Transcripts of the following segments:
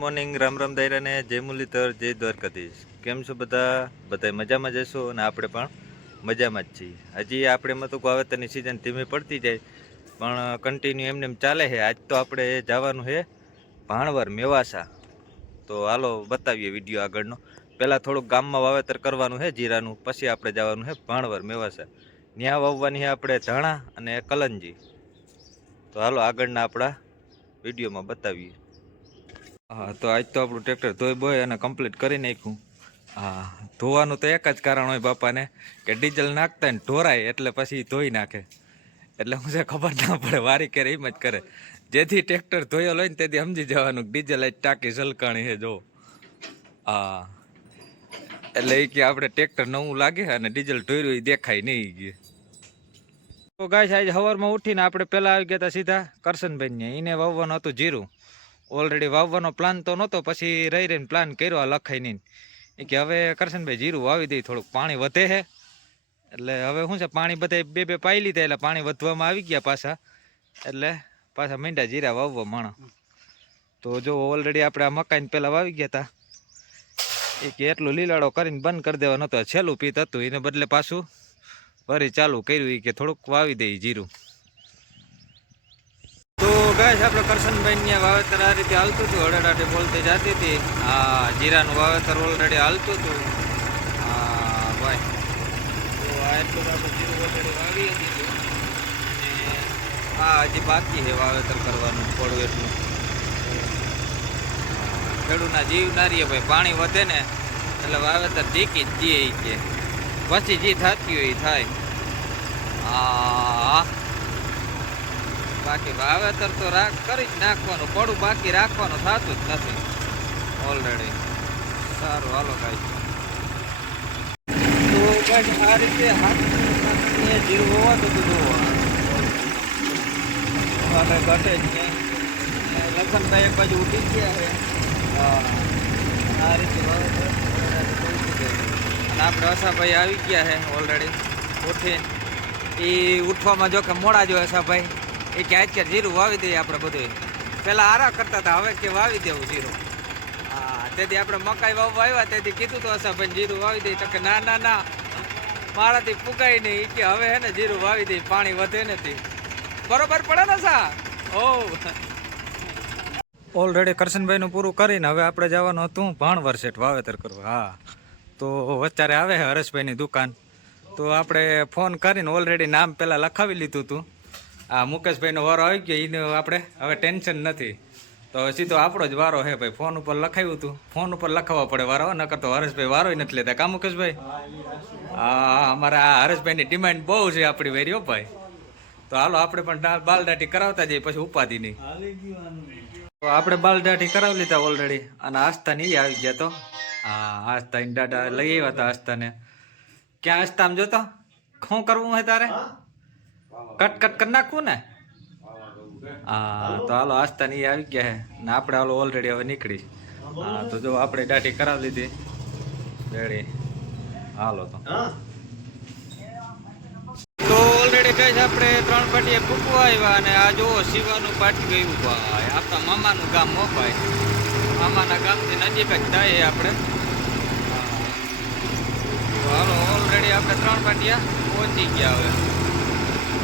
Morning, Ram Ram દાયરા ને જય મુરલીધર, જય દ્વારકાધીશ. કેમ છો બધા મજામાં જશો અને આપણે પણ મજામાં જ છીએ. હજી આપણે મતું વાવેતરની સિઝન ધીમી પડતી જાય પણ કન્ટિન્યુ એમને એમ ચાલે છે. આજ તો આપણે જવાનું છે ભાણવર મેવાસા. તો હાલો બતાવીએ વિડીયો આગળનો. પહેલાં થોડુંક ગામમાં વાવેતર કરવાનું છે જીરાનું, પછી આપણે જવાનું છે ભાણવર મેવાસા. ત્યાં વાવવાની છે આપણે ધાણા અને કલંજી. તો હાલો આગળના આપણા વિડીયોમાં બતાવીએ. હા, તો આજ તો આપણું ટ્રેક્ટર ધોઈ બોય અને કમ્પ્લીટ કરી નાખ્યું. હા, ધોવાનું તો એક જ કારણ હોય બાપાને કે ડીઝલ નાખતા ને ઢોરાય એટલે પછી ધોઈ નાખે. એટલે હું છે ખબર ના પડે, વારી કરે એમ જ કરે. જેથી ટ્રેક્ટર ધોયેલ હોય ને તેથી સમજી જવાનું ડીઝલ જ ટાંકી સલકાણી છે જો. હા, એટલે એ કે આપણે ટ્રેક્ટર નવું લાગે અને ડીઝલ ઢોર્યું એ દેખાય નહીં ગયે. તો ગાય આજે સવારમાં ઉઠીને આપણે પહેલાં આવી ગયા હતા સીધા કરશનભાઈ ને. એને વાવવાનું હતું જીરું. ઓલરેડી વાવવાનો પ્લાન તો નહોતો, પછી રહીને પ્લાન કર્યો લખાઈ નહીં કે હવે કરશનભાઈ જીરું વાવી દઈ, થોડુંક પાણી વધે છે એટલે હવે શું છે પાણી બધા બે પાઈ લીધા એટલે પાણી વધવામાં આવી ગયા પાછા, એટલે પાછા મીંડા જીરા વાવવા માણા. તો જો ઓલરેડી આપણે આ મકાઈને પહેલાં વાવી ગયા હતા એ કે એટલું લીલાડો કરીને બંધ કરી દેવાનો હતો, છેલ્લું પીત હતું એને બદલે પાછું ફરી ચાલુ કર્યું કે થોડુંક વાવી દઈ જીરું. તો ગાય આપણે કરશનભાઈ વાવેતર આ રીતે હાલતું હતું, હળડાટી બોલતી જતી હતી. આ જીરાનું વાવેતર ઓલરેડી હાલતું હતું. હા ભાઈ, તો આ એટલું આપણે જીરું ઓલરેડી વાવી દીધું અને આ હજી બાકી છે વાવેતર કરવાનું થોડું એટલું. ખેડૂતના જીવ ના રહીએ ભાઈ, પાણી વધે ને એટલે વાવેતર જીકી જ જઈએ કે પછી જે થતી હોય એ થાય. હા, બાકી વાવેતર તો કરી જ નાખવાનું, પડું બાકી રાખવાનું થતું જ નથી ઓલરેડી. સારું હાલો કાંઈ તો કાંઈ આ રીતે હાથ જીરું હોવાતું હતું જોવો આપણે ઘટે જ નહીં. લખનભાઈ એક બાજુ ઉઠી ગયા છે. હા, આ રીતે વાવેતર અને આપણે અસાભાઈ આવી ગયા છે ઓલરેડી ઉઠીને. એ ઉઠવામાં જો કે મોડા જો અસાભાઈ એ કે આજ જીરું વાવી દઈએ આપણે બધું. પહેલાં આરા કરતા હતા, હવે કે વાવી દેવું જીરું. હા, તેથી આપણે મકાઈ વાવવા આવ્યા તેથી કીધું તો અસાભાઈ જીરું વાવી દઈએ. તો કે ના ના ના મારાથી પુકાય નહીં એ કે હવે હે ને જીરું વાવી દઈએ, પાણી વધે નથી. બરોબર પડે ને સા? ઓ ઓલરેડી કરશનભાઈનું પૂરું કરીને હવે આપણે જવાનું હતું ભાણવર સેટ વાવેતર કરવા. હા, તો વચ્ચારે આવે છે હરેશભાઈની દુકાન. તો આપણે ફોન કરીને ઓલરેડી નામ પહેલાં લખાવી લીધું હતું. આ મુકેશભાઈનો વારો આવી ગયો, એને આપણે હવે ટેન્શન નથી. તો સીધો આપણો જ વારો હે ભાઈ. ફોન ઉપર લખાવ્યું હતું, ફોન ઉપર લખાવવા પડે વારો, નકર તો હરેશભાઈ વારો નથી લેતા. કા મુકેશભાઈ? હા, અમારા આ હરેશભાઈની ડિમાન્ડ બહુ છે આપણી વેરીઓ ભાઈ. તો હાલો આપણે પણ બાલદાટી કરાવતા જઈએ, પછી ઉપાધિ નહીં. તો આપણે બાલદાટી કરાવી લીધા ઓલરેડી અને આસ્થાને એ આવી ગયા. તો હા, આસ્થાની દાદા લઈ આવ્યા હતા આસ્થાને. ક્યાં આસ્થામાં જોતો શું કરવું હોય તારે? કટ કટ કરી નાખવું ને? હા, તો હાલો આસ્થાની એ આવી ગયા છે ને આપણે હાલો ઓલરેડી હવે નીકળી. હા, તો જો આપણે દાઢી કરાવી લીધી રેડી. હાલો તો ઓલરેડી કઈ છે આપણે 3 પાટીએ ફૂકવા આવ્યા અને આ જુઓ શિવાનું પાટી ગયું ભાઈ. આપણા મામાનું ગામ હો ભાઈ, મામાના ગામથી નજીક જ થાય આપણે. હાલો ઓલરેડી આપણે 3 પાટિયા પહોંચી ગયા. હવે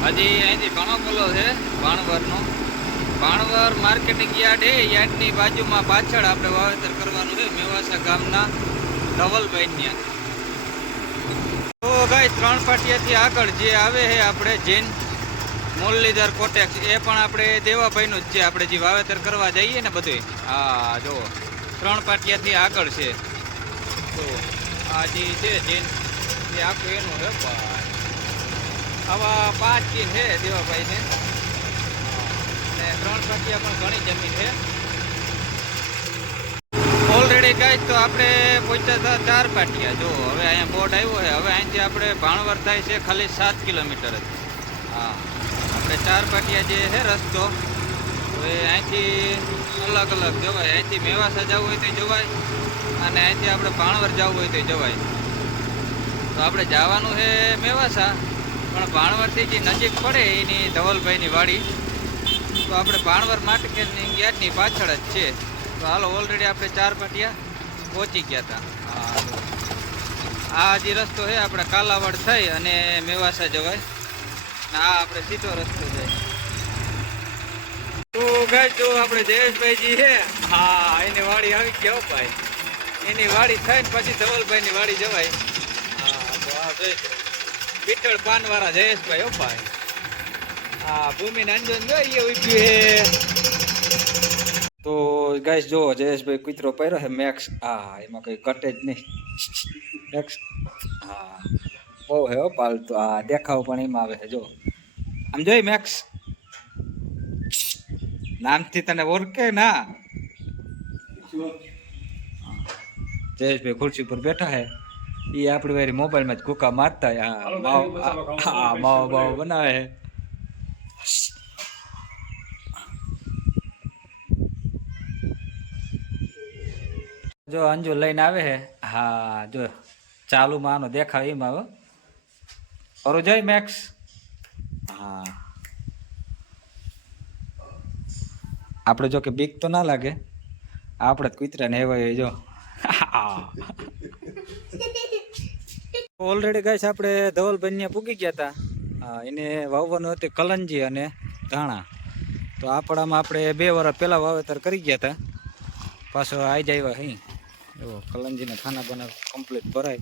હજી અહીંથી ઘણો બોલો છે ભાણવરનો. ભાણવર માર્કેટિંગ યાર્ડ એ યાર્ડની બાજુમાં પાછળ આપણે વાવેતર કરવાનું છે મેવાસા ગામના ધવલભાઈ ત્યાં. તો ગાય 3 પાટિયાથી આગળ જે આવે છે આપણે જૈન મુરલીધર કોટેક્સ, એ પણ આપણે દેવાભાઈનું જ છે. આપણે જે વાવેતર કરવા જઈએ ને બધું. હા જુઓ 3 પાટિયાથી આગળ છે. તો આ જે છે જૈન એ આખું એનું છે ભાઈ. આવા 5 ચીન છે દેવાભાઈને અને 3 પાટિયા પણ ઘણી જમીન છે ઓલરેડી ગાય. તો આપણે પહોંચ્યા હતા 4 પાટિયા. જો હવે અહીંયા બોર્ડ આવ્યો છે. હવે અહીંથી આપણે ભાણવર થાય છે ખાલી 7 કિલોમીટર જ. હા, આપણે 4 પાટિયા જે છે રસ્તો, તો એ અહીંથી અલગ અલગ જવાય. અહીંથી મેવાસા જવું હોય તો જવાય અને અહીંથી આપણે ભાણવર જવું હોય તો જવાય. તો આપણે જવાનું છે મેવાસા, પણ ભાણવરથી જે નજીક પડે એની ધવલભાઈની વાડી. તો આપણે ભાણવર માર્કેટિંગ યાર્ડની પાછળ જ છે. તો હાલો ઓલરેડી આપણે 4 પાટિયા પહોંચી ગયા હતા. આ જે રસ્તો છે આપણે કાલાવાડ થઈ અને મેવાસા જવાય. આ આપણે સીધો રસ્તો જાય. તો ગાઈસ જો આપણે જયેશભાઈજી છે, હા એની વાડી આવી ગયા ભાઈ. એની વાડી થઈને પછી ધવલભાઈની વાડી જવાય. હા તો આ જોઈ પીઠળ પાનવાળા જયેશભાઈ હો ભાઈ. હા ભૂમિ નાંજન જોઈએ ઉભી હે. તો ગાઈસ જો જયેશભાઈ કૂતરો પહેર્યો છે મેક્સ. હા એમાં કઈ કટે જ નહીં. મેક્સ હા બહુ હે હો પાલતુ. હા દેખાવ પણ એમાં આવે છે જો. આમ જોઈ મેક્સ નામથી તને ઓળખે ના. જયેશભાઈ ખુરશી પર બેઠા હે. એ આપણી વારી મોબાઈલમાં જ કુકા મારતા હોય. હા માવો બાવો બનાવે છે. જો અંજુ લઈને આવે છે. હા જો ચાલુમાં આનો દેખાવ એમાં આવે. ઓરું જોઈ મેક્સ. હા આપણે જો કે બીક તો ના લાગે. આપણે કૂતરાને એવા જો. ઓલરેડી ગાઈસ આપણે ધવલભાઈ ને પૂગી ગયા હતા. એને વાવવાનું હતું કલંજી અને ધાણા. તો આપણામાં આપણે 2 વર્ષ પહેલા વાવેતર કરી ગયા હતા. પાછો આવી જાય અહીં એવો કલંજીને ખાના બનાવ કમ્પ્લીટ ભરાય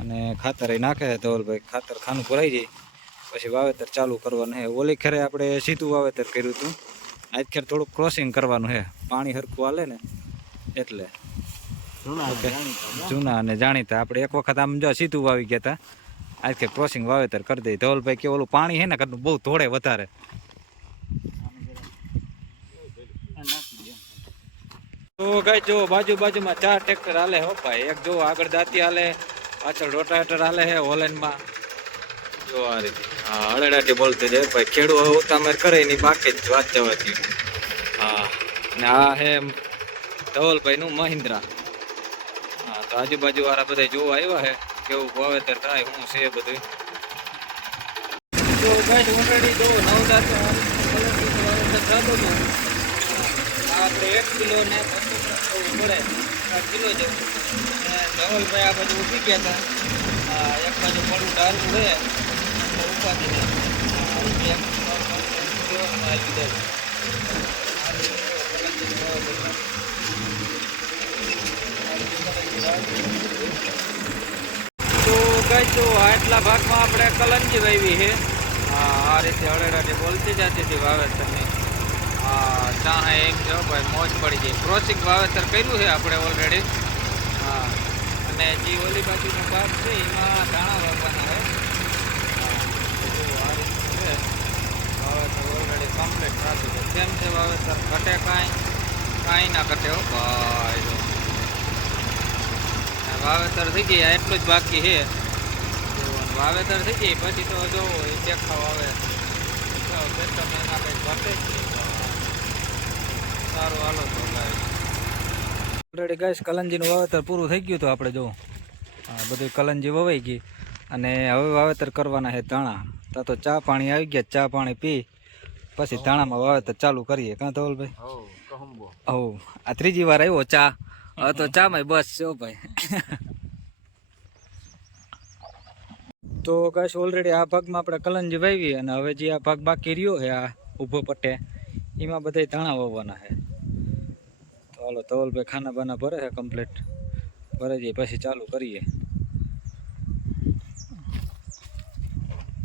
અને ખાતર નાખે ધવલભાઈ. ખાતર ખાનું ભરાઈ જાય પછી વાવેતર ચાલુ કરવાનું છે. ઓલી ખેરે આપણે સીધું વાવેતર કર્યું હતું. આજ ખેર થોડુંક ક્રોસિંગ કરવાનું છે. પાણી હરખું હાલે ને એટલે જૂના અને જાણીતા. આપણે એક વખત આમ જો સીધું વાવી ગયા હતા. આજ ખેર ક્રોસિંગ વાવેતર કરી દઈએ. ધવલભાઈ કે ઓલું પાણી છે ને કરતું બહુ ધોળે વધારે. તો ગાઈસ જો બાજુમાં 4 ટ્રેક્ટર હાલે હો ભાઈ. એક જો આગળ દાંતી હાલે, પાછળ રોટાવેટર હાલે છે હોલેન્ડમાં જો આ રીતે. હા હળેડાટી બોલતી જાય ભાઈ. ખેડૂત ઉતામેર કરે એની બાકી જ વાત જવાથી. હા અને આ હે ધવલભાઈ નું મહિન્દ્રા. હા તો આજુબાજુ વાળા બધા જોવા આવ્યા છે કેવું વાવેતર થાય શું છે બધું. તો ગાઈસ ઓલરેડી જો 9 દાંત વાવેતર થતું હતું. આપણે 1 કિલો ને 25 પડે 1 કિલો જેવું. ધવલભાઈ આ બાજુ ઉભી ગયા હતા. એક બાજુ પડું ડાળું છે ઉપાધિ ને તો ગાઈસ જો આટલા ભાગમાં આપણે કલંજી વાવી છે. આ રીતે હળેડાટી બોલતી જતી હતી વાવેતરની. ચા એમ જો ભાઈ મોજ પડી ગઈ. ક્રોસિંગ વાવેતર કર્યું છે આપણે ઓલરેડી. હા અને જે ઓલી બાજુનો ભાગ છે એમાં દાણા વાવવાના છે. આ રીતે છે વાવેતર ઓલરેડી કમ્પ્લીટ થતું છે. કેમ છે વાવેતર ઘટે કાંઈ ના ઘટે હો ભાઈ. જો વાવેતર થઈ ગયા એટલું જ બાકી છે. વાવેતર થઈ જાય પછી તો જો એ દેખાવ આવે. 2 મહિના કંઈ ઘટે જ નહીં. સારું હાલો તો ઓલરેડી ગાઈસ કલંજીનું વાવેતર પૂરું થઈ ગયું. તો આપણે જો બધું કલંજી વવાઈ ગઈ અને હવે વાવેતર કરવાના છે ધાણા. ત્યાં તો ચા પાણી આવી ગયા. ચા પાણી પી પછી ધાણામાં વાવેતર ચાલુ કરીએ. કાં ધવલભાઈ? હો આ 3જી વાર આવ્યો ચા. હવે તો ચામાં બસ છો ભાઈ. તો ગાઈસ ઓલરેડી આ ભાગમાં આપણે કલંજી વાવી અને હવે જે આ ભાગ બાકી રહ્યો છે આ ઊભો પટ્ટે એમાં બધા ધાણા વાવવાના છે. તો હાલો ધવલભાઈ ખાના બાના ભરે છે કમ્પ્લીટ. ભરે જઈએ પછી ચાલુ કરીએ.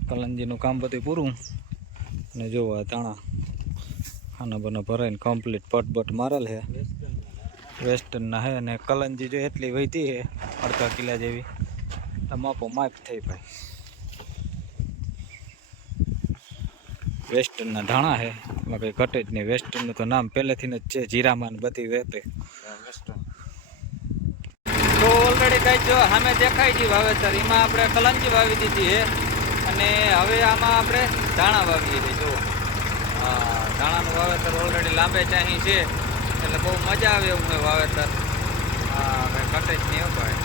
કલંજીનું કામ બધું પૂરું અને જો આ ધાણા ખાના બાના ભરાઈને કમ્પ્લીટ પટ મારેલ છે. વેસ્ટર્નના છે અને કલંજી જો એટલી વહીતી છે 1/2 કિલા જેવી. માપો માપ થઈ ભાઈ. વેસ્ટર્નના ધાણા છે એમાં કંઈ ઘટે જ નહીં. વેસ્ટર્નનું તો નામ પહેલેથી જ છે. જીરામાં બધી વેપે. તો ઓલરેડી કંઈ જો સામે દેખાય છે વાવેતર એમાં આપણે કલંજી વાવી દીધી છે અને હવે આમાં આપણે ધાણા વાવીએ છીએ. જો ધાણાનું વાવેતર ઓલરેડી લાંબે ચાહી છે એટલે બહુ મજા આવે એવું મેં વાવેતર. કંઈ ઘટે જ નહીં ભાઈ.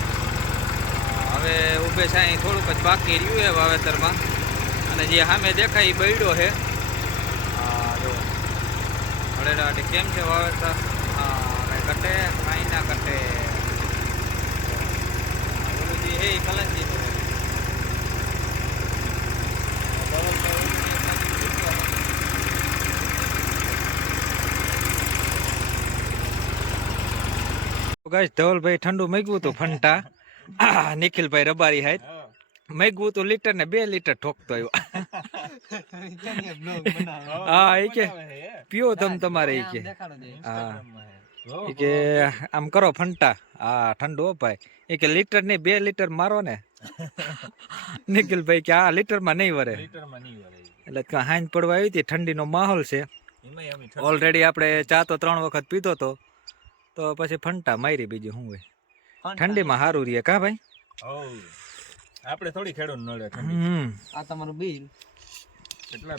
હવે ઊભે સાંઈ થોડુંક જ બાકી રહ્યું છે વાવેતરમાં અને જે સામે દેખાય એ બૈડો છે. જો હળેડાટી કેમ છે વાવેતર? કટે કાંઈ ના કટે ગુરુજી હે કલંજી પર ગાઈસ ધવલભાઈ ઠંડુ મેગવું હતું ફંટા નિખિલભાઈ રબારી હાઈટ મેગવું હતું લીટર ને 2 લીટર ઠોકતો આવ્યો હા એ કે પીઓ તમારે એ કે હા એ કે આમ કરો ફંટા હા ઠંડુ હો ભાઈ એ કે લીટર ને 2 લીટર મારો ને નિખિલભાઈ કે આ લીટર માં નહીં વરે એટલે હાંજ પડવા આવી હતી ઠંડીનો માહોલ છે ઓલરેડી આપણે ચા તો 3 વખત પીધો તો પછી ફંટા મારી બીજું શું હોય ઠંડીમાં સારું રહીએ કા ભાઈ આપણે થોડી ખેડૂત નડે આ તમારું બિલ એટલે